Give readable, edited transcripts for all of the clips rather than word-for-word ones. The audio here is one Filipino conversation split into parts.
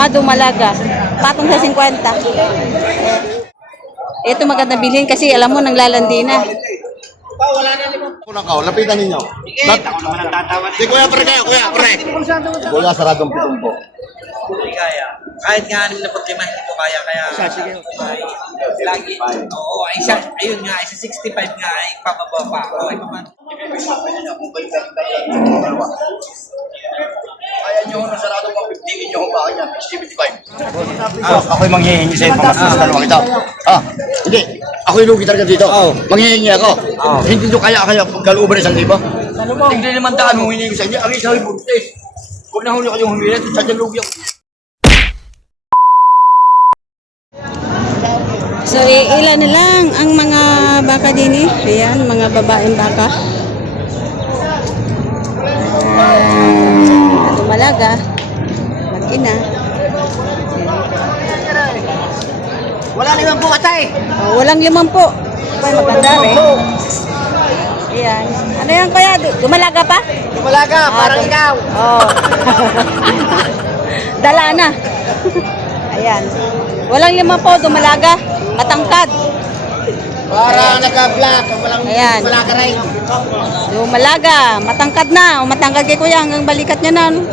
Mga dumalaga. Patong sa 50. Ito maganda bilhin kasi alam mo naglalandi na. Kuna ka, lapitan ninyo. Ako naman ang tatawa na Si kuya pre kayo, kuya pre. Kuya, saradong pitong po. hindi kaya. Kahit nga 65 hindi ko kaya. Kaya sige. Lagi. Oo, isa, ayun nga, isa 65 nga ay pababa pa. Okay pa man. Kaya nyo na saradong 150 nyo kung bakit yan, 75. Ako'y manghihingi sa'yo pamasahe sa dalawang ito. Hindi, ako ilugi talaga dito. Manghihingi ako. Hindi nyo kaya pagkaluban ng 1,000. Hindi naman daan humingi ko sa inyo. Ang isa ay buntis. Huwag na huli kayong humingi. Sa dyan lugi ako. So, ilan na lang ang mga baka din eh. Ayan, mga babaeng baka. Dumalaga. Mag-ina. Wala naman po katay. Oh, walang 5. Ay, maganda rin. Ayan. Ano yan kaya? Dumalaga pa? Dumalaga, parang ikaw. Oh. Dala na. Ayan. Walang 5, dumalaga. Matangkad. Para nag-vlog, walang Ayan. dumalaga rin. Dumalaga. Matangkad na. O, matangkad kay kuya hanggang balikat niya na. No?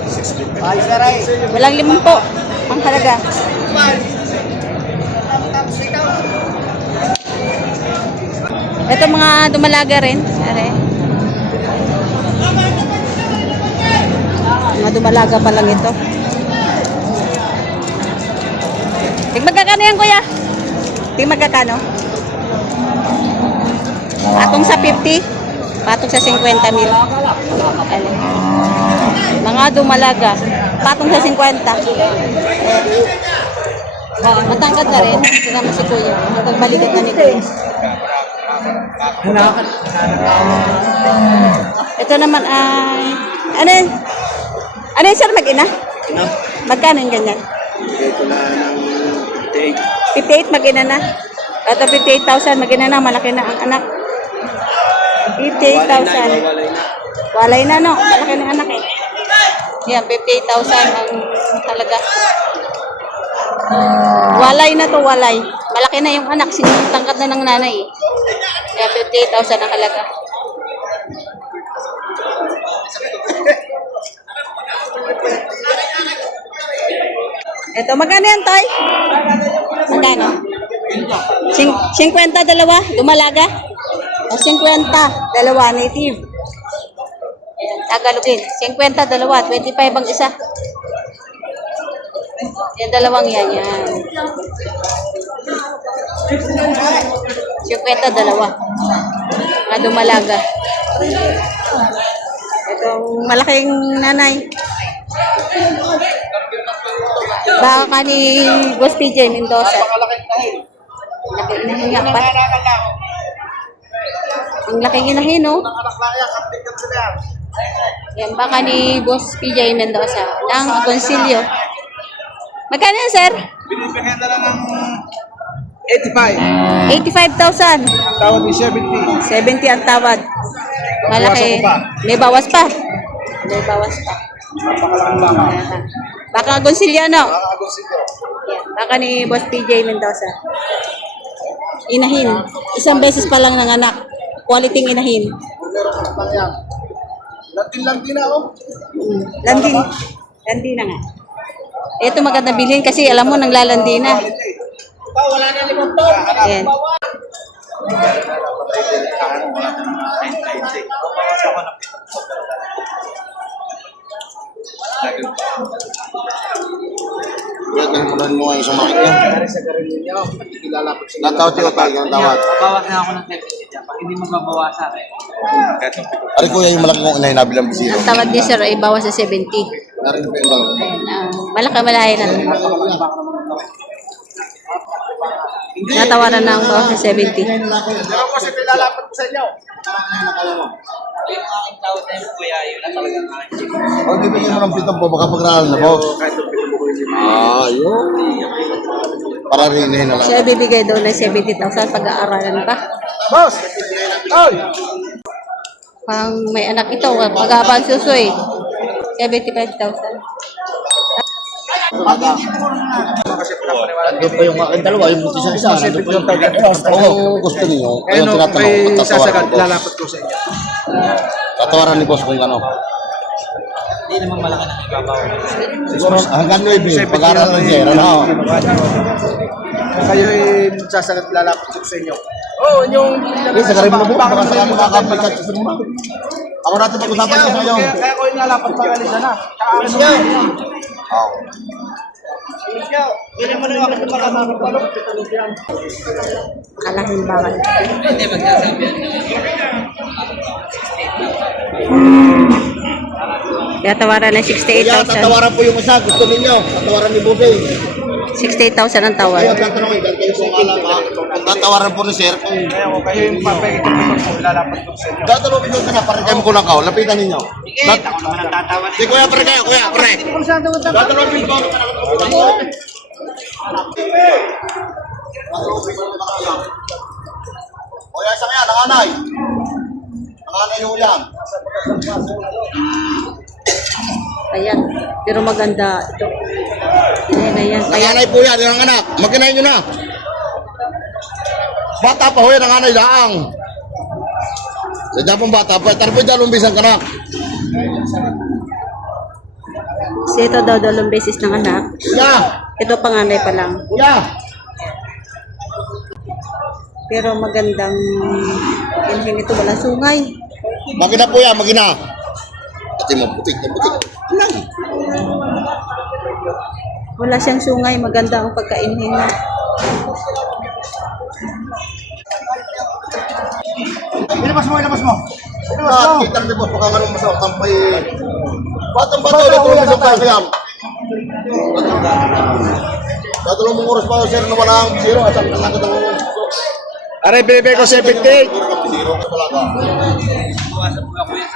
Ayos na rin. Walang 5 ang halaga. Ito mga dumalaga rin. Are. Mga dumalaga pa lang ito. Magkakano yan kuya? Magkakano? Patong sa 50? Patong sa 50 mil. Mga dumalaga. Patong sa 50. Matangkad na rin. Tingnan mo si kuya. Nagbalikat na nito. Ito naman ay... Ano yun? Ano yun sir? Mag-ina? Magkano yung ganyan? Bigay ko na ng 58 mag-ina na. Ito 58,000 mag-ina na. Malaki na ang anak. 58,000. Walay na no. Malaki na ang anak eh. Yan, 58,000 ang halaga. Walay na to, walay. Malaki na yung anak. Sinutangkat na ng nanay eh. Kaya 58,000 ang halaga. Ito, magkano yan, Toy? Magkano? 50 dalawa, dumalaga? O 50 dalawa, native. Ayan, Tagalogin. 50 dalawa, 25 ang isa. Yan, dalawang yan, yan. 50 dalawa. Mga dumalaga. Itong malaking nanay. Baka ni Boss PJ Mendoza. Laki nga pa. Ang laking inahin, no? Yan, baka ni Boss PJ Mendoza. Ng Consilio. Magkano yan, sir? Binibigyan na lang ng 85,000. tawad ni 70. 70 ang tawad. Malaki. May bawas pa. May bawas pa. Baka Gonziliano. Yan. Baka ni Boss PJ Mendoza. Inahin. Isang beses pa lang ng anak. Quality inahin. Lantin na ako. Landi. Landi na nga. Ito maganda bilhin kasi alam mo naglalandi na. Wala na 5 po. Ayan. Kuya, ganun mo nga isang makikita. Natawad yung utang, yung tawad. Bawas na ako ng 70 dyan. Pag hindi magbabawasan eh. Ari kuya, yung malaki kong inahin nabilang bisiro. Ang tawad ni sir ay bawas sa 70. Narinig ko yung lang. Ayan. Malaki na. Natawaran na ang bawas sa 70. Pero kasi pinalapat ko sa inyo. Yung aking tawad na yung kuya, yun na talagang O, di ba yung pitong po, baka pag-raalan na po? Yun. Para rin na lang. Siya bibigay daw ng 70,000 pag-aaralan pa. Boss! Oy! Pang may anak ito, pag-aabang susoy. 75,000. Nandun pa yung aking dalawa, yung buntis sa isa. Nandun pa yung Oo, gusto niyo. Ayun, tinatanong ko, tatawaran ni boss. lalapat ko sa inyo. Tatawaran ni boss kung ano. Hindi naman malaki ng ibabaw. Siguro hanggang 9, pag-aaral ng zero, ano? Kayo ay sasagat lalapat ko sa inyo. Hindi, sa karib na buka, baka sa kanya makakampikat sa sunod. Ako natin pag-usapan ko sa iyo. Kaya ko yung lalapat pa alisa na. Kalahin bakal. Hindi magsasabi yan. Kaya tawaran na Kaya 68,000. tatawaran po yung isa, gusto ninyo. Tatawaran ni Bobey. 68,000 ang tawad. Ayun, tatanungin, kayo kung alam ha. Tatawaran po ni Sir. Kaya ko kayo yung papagay ko lalapat ko sa inyo. Tatanungin nyo ka na, parang kayo ko na kao. Lapitan ninyo. Ako naman ang tatawa. Si Kuya, pre kayo, Kuya, pre. Tatanungin ko. Kuya, isa kaya, nanganay. Nanganay yung ulam. Ayan. Pero maganda ito. Ayan. Kaya Nanganay po yan, yung anak. Magkinain nyo na. Bata pa ho yan, nanganay laang. Sa Japong bata pa, tarpoy dalawang bisang kanak. kasi ito daw 2 beses ng anak. Kuya, Ito panganay pa lang. kuya. Pero magandang inhin ito. Walang sungay. Magina po yan, magina. Pati mo, putik na putik. Lang. Wala siyang sungay. Maganda ang pagkainhin niya. Ilabas mo. Ah, kita na boss, baka ganun masama tampay. Batang bata ulit tulong sa pagkayam. Tatulong mong oras pa, sir, na walang zero. At ang kalagad ng Aray, bebe ko 78. zero ka talaga. Buwasan mo ako yan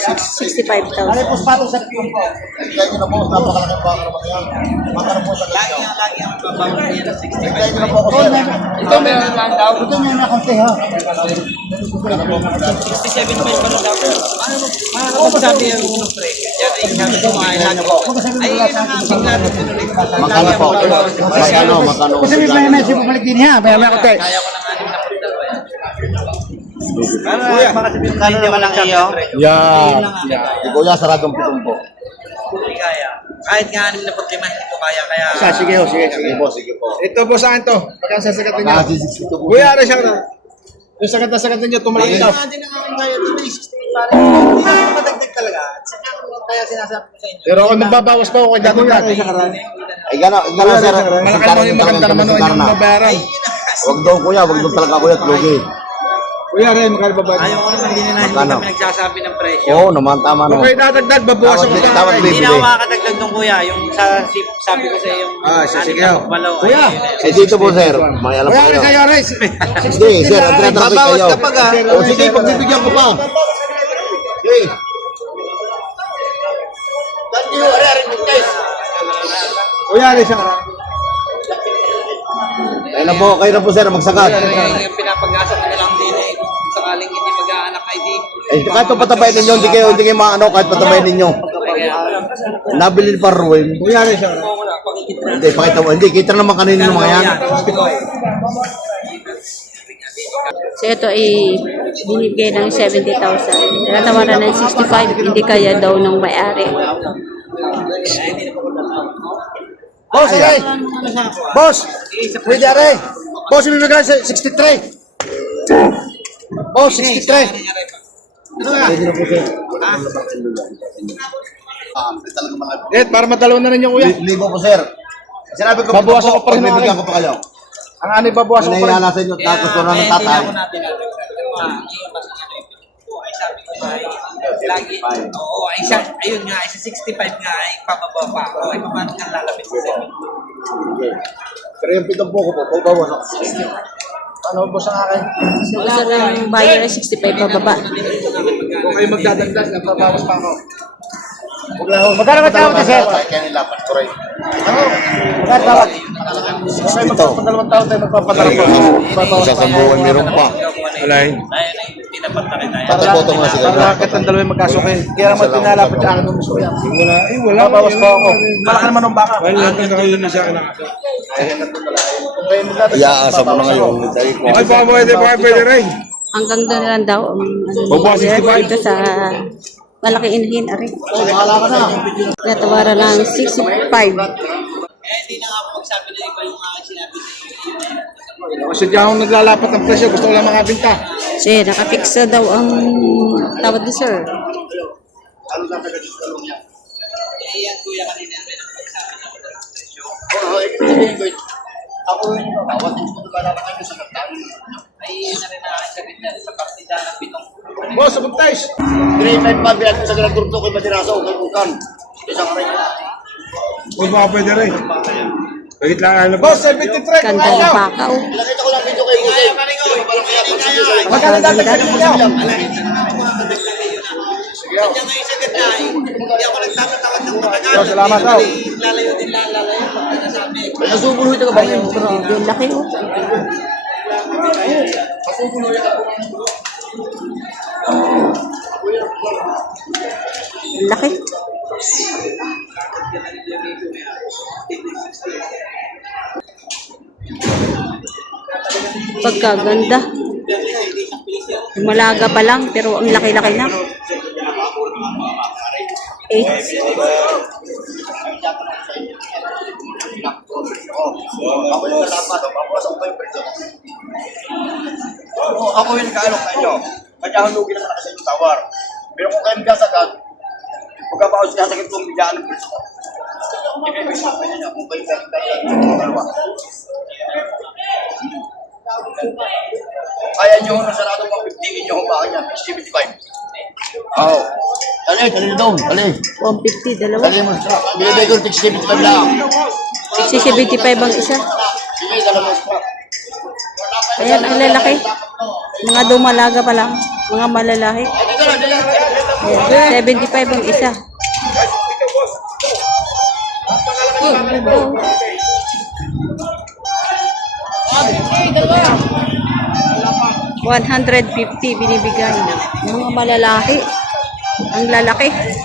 sa 65,000. Aray, puspato sa piyon ko. Kaya nyo na po, napakalaking baka naman yan. Magkano po sa Lagi kanya. ang ibabaw na yan ng 65. Kaya nyo na po ako, sir. Ito may lang daw. Ito may nakunti ha. 67 pa yung daw. Paano ko sabi yung pre? Yan ay sabi ko ay lagi. Ay yun ang aking natin tinuloy. Magkano po? Magkano? Kasi may message po balik din ha. May konti. Kaya ko ng 62 yan. Kuya, kano naman ang iyo? Yan. Si Kuya, saradong pitong po. Hindi kaya. Kahit nga 65 hindi ko kaya. Kaya Sige ho, sige. Sige po, sige po. Ito po saan to? Pagka sasagatin niyo. Kasi 62 po. Kuya, ano siya na? Yung sagat niyo, tumalit Ayun daw. nga din ang aking kaya. Ito 68 pa rin. Hindi ako madagdag talaga. Kaya sinasabi ko sa inyo. Pero ako magbabawas pa ako kay Dato Dati. Ay, gano'n, sir. Malaki naman yung maganda naman o yung mabayaran. Huwag daw, Kuya. Huwag daw talaga, Kuya. Tlugi. Kuya, Ray, magkano ba ba? Ayaw ko naman din na hindi Magkano? kami nagsasabi ng presyo. Oo naman, tama Kung naman. kayo dadagdag, babawas ako sa Tawad, akin. Hindi na ako makakadagdag nung kuya. Yung sabi ko sa iyo, yung sige. Kuya! Eh, dito po, sir. May alam Kuya, pa ano kayo. sa'yo, Ray? Hindi, sir. Ang tinatraffic kayo. O, sige, pagbibigyan ko pa. Okay. Thank you. Ari, guys. Kuya, Ray, siya ka. Kayo na po, sir. Magsagat. Yung pinapag-asa ko na lang din eh. Sakaling hindi mag-aanak ay di. Eh, kahit pa patabayin ninyo, hindi kayo maano, kahit patabayin ninyo. Nabili pa Ruin. Kuya, Ray, siya ka. Hindi, pakita mo. Hindi, kita naman kanina ng mga yan. So ito ay binibigay ng 70,000. Tinatawaran ng 65. Hindi kaya daw ng may-ari. Boss, Ray! Boss! Pwede, Ray! Boss, ibibigay sa 63. Boss, 63. Para madalaw na rin yung kuya. Libo po, sir. Sinabi ko, Babawas ako pa rin ng bibigyan ko pa kayo. Ang ani babawas ko pa rin. Pinahiya sa inyo, tapos na ng tatay. Hindi na ako natin ay sabi ko ay lagi. Oo, ay ayun nga, ay sa 65 nga ay pababa pa ako. Ay paano kang lalapit sa 70? Pero yung pitong buko po, bawas ako. Ano, boss ang akin? Gusto ng buyer ay 65 pababa. Kung kayo magdadagdag, nababawas pa ako. Magkano ba tawag sir? Kaya nilapat ko rin. Magkano tawag? Kung kayo magpapadalawang taon tayo magpapadala ko. Sa sambuhan meron pa. Alay. Tayo na yung tinapat na rin tayo. Para kahit ang dalawa magkasukin. Kaya naman pinalapit sa akin ng gusto yan. Wala. Babawas pa ako. Malaki naman ng baka. Wala lang na kayo na siya kinakasa. Iaasa mo na ngayon. Ay, baka pwede rin. Hanggang doon lang daw ang Baba, 65. dito sa malaki inahin, ari. Bahala ka na. Natawaran ng 65. Eh, hindi na nga po magsabi na iba yung mga sinabi sa iyo. Kasi di ako naglalapat ng presyo. Gusto ko lang makabinta. Sir, nakafiksa daw ang tawad ni sir. Eh, yan kuya kanina may nakapagsabi na ng presyo. Ako yung tawad, hindi ko ba kayo sa kartan? Ay, yun na rin nakakasagot yan sa partida ng pitong. Boss, sabog tayo. 3-5 pa, bilang ko sa ganang turto kay Madiraso, kay Bukan. Isang rin. Boss, baka pwede rin. Bagit lang ano ba? Boss, 73. Ganda ng baka, oh. Nakita ko lang video kay Jose. Magkano dati sa inyo? Ala, hindi na ako makakadagdag yun na. Kanya ngayon sa ganda, hindi ako nagtatatawad ng matagal. Oh, salamat, oh. Lalayo din lalayo pag nasabi. Nasubuloy ito ka ba? Ay, grabe, ang laki, oh. Ang laki. Pagkaganda. Malaga pa lang, pero ang laki-laki na. Eh, Ako yung nalapat, babawasan ko yung presyo. Ako yung nag-aalok sa inyo. Kaya hanugin naman ako sa inyong tawar. Pero kung kayo nagkasagad, pagkabawas niya sa itong bigyan ng presyo. Ibibigay sa inyo kung kayo nagkasagad ng dalawa. Kaya nyo na sarado mga 50 inyo kung baka niya, 75. Oo. Dali, dali doon, dali. 150, dalawa. Dali mo, binibigay ko ng 75 lang. 675 ang isa. Bigay, dala mo sa Ayan, ang lalaki. Mga dumalaga pa lang. Mga malalaki. Ayan, 75 ang isa. Oh, ganda, oh. 150 binibigay. Mga malalaki. Ang lalaki. 71,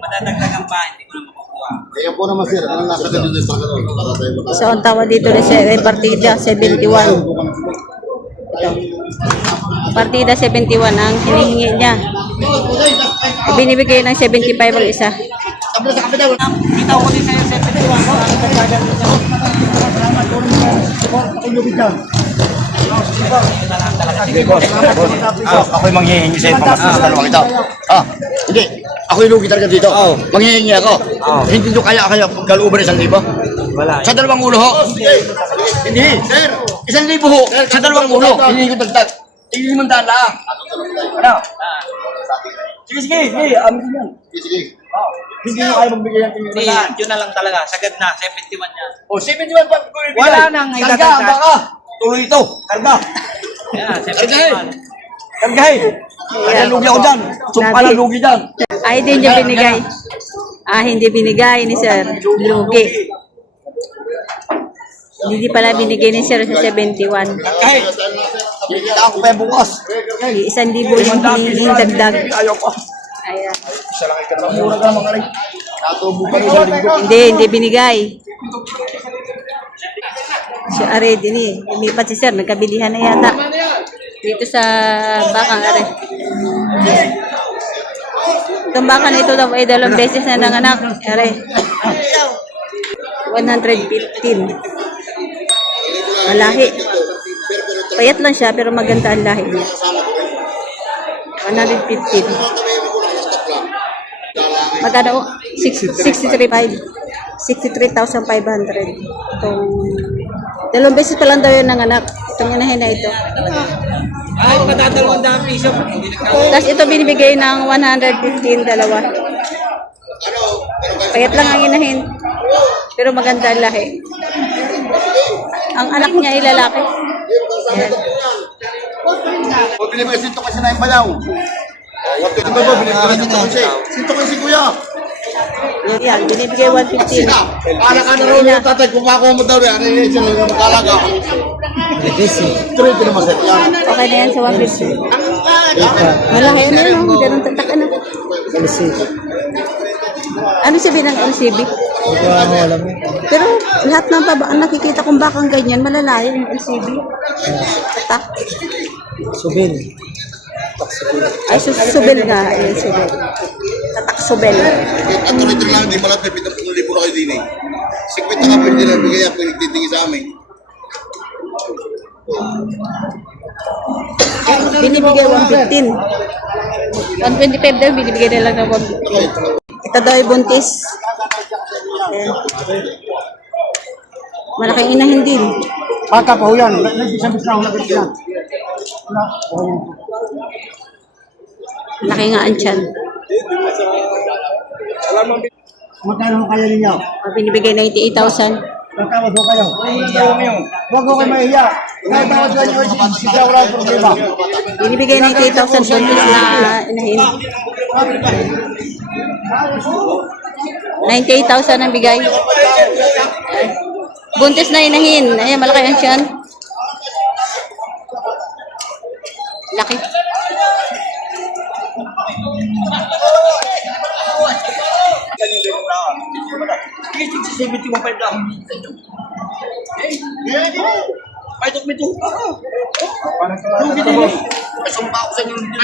madadagdagan pa, hindi ko na makukuha. Kaya po naman sir, anong nasa ganito yung pagkakaroon? Para tayo matapos. So, ang tawa dito na sa partida, 71. Partida 71 ang hinihingi niya. Binibigay ng 75 ang isa. Kita ko din sa'yo, 71. Ako'y manghihingi sa'yo pang mas dalawang ito. Hindi. Ako yung lugi talaga dito. Manghihingi ako. Hindi nyo kaya pagkaluban 1,000. Wala. Sa 2 ulo ho. Hindi, sir. 1,000 ho. Sa 2 ulo. Hindi ko dagdag. Hindi naman daan lang. Ano? Sige, sige. Sige, amin yan. Sige. Hindi nyo kaya magbigay ng tingin Hindi, na. yun na lang talaga, sagad na, 71 yan. O, 71 pa. Wala nang Karga, idadagdag. baka. Tuloy ito. Karga. Yan, Kargahin. 71. Kargahin. Kaya lugi ako dyan. Sumpa na lugi dyan. Ay, hindi niya binigay. Hindi binigay ni Sir. Lugi. Hindi pala binigay ni Sir sa 71. Kargahin. Kita ako pa bukas. 1,000 yung hinihingi dagdag. Ayaw ko. Ayan. Mura ka naman rin. Natubo pa rin sa linggo. Hindi binigay. Si Are din eh. Lumipat si Sir, nagkabilihan na yata. Dito sa bakang Are. Itong baka na ito daw ay 2 beses na nanganak. Are. 115. Malahi. Payat lang siya pero maganda ang lahi niya. 115. Magkano? 63,500. 63,500. Itong 2 beses pa lang daw yun ng anak. Itong inahin na ito. Ay, matadalawang daan piso. Hindi nagkakaroon. Tapos ito binibigay ng 115, dalawa. Payat lang ang inahin. Pero maganda ang lahi. Ang anak niya ay lalaki. Ayan. O, binibigay sinto kasi na yung bayaw. Di ba ba, binibigay sinto kasi? Sinto kasi kuya. Yan, binibigay 150. Para ka na rin yung tatay, kumakuha mo daw rin. Ano yun, sila yung makalaga. Tuloy ko naman sir. Yan. Okay na yan sa 150. Malaki na yun, oh. Ganun tatak ano. Ano sabihin ng LCB? Pero lahat ng taba, ang nakikita kong bakang ganyan, malalayo yung LCB. Tatak. Subin. Ay, subel nga. Ay, subel. Tatak subel. At tuloy-tuloy lang, di malat may 70,000 na kayo din eh. 50 ka pwede na bigay ako, nagtitingi sa amin. Binibigay 115. 125 daw, binibigay na lang ng 115. Ito daw ay buntis. Ayan. Malaking inahin din. Bata pa ho yan. Nag-isang-isang na ho yan. Laki nga ang tiyan. Magkano ho kaya ninyo? Binibigay 98,000. Tatawad ho kayo. Huwag ho kayo mahiya. Tatawad ho kayo. Sila wala ang problema. Binibigay 98,000 buntis na inahin. 98,000 ang bigay. Buntis na inahin. Ayan, malaki ang tiyan. Laki.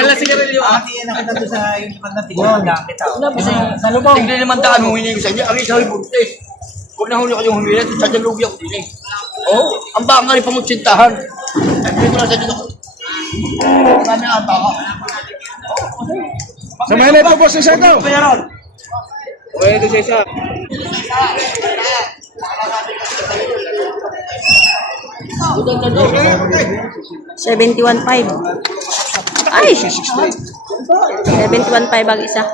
Ala, sigarilyo. Ati, nakita doon sa yung pagdating. Gamit ako. Tingnan naman daan mo hiningi ko sa inyo. Ang isa ay buntis. Huwag na huli kayong humilit. Sa dyan lugi ako din eh. Oo, ang baka rin pamutsintahan. Ay, pwede mo lang sa dito. Kami ata ka. Samahin na ito, boss, isa ito. Pwede siya isa. $71,500. Ay! $71,500 ang isa.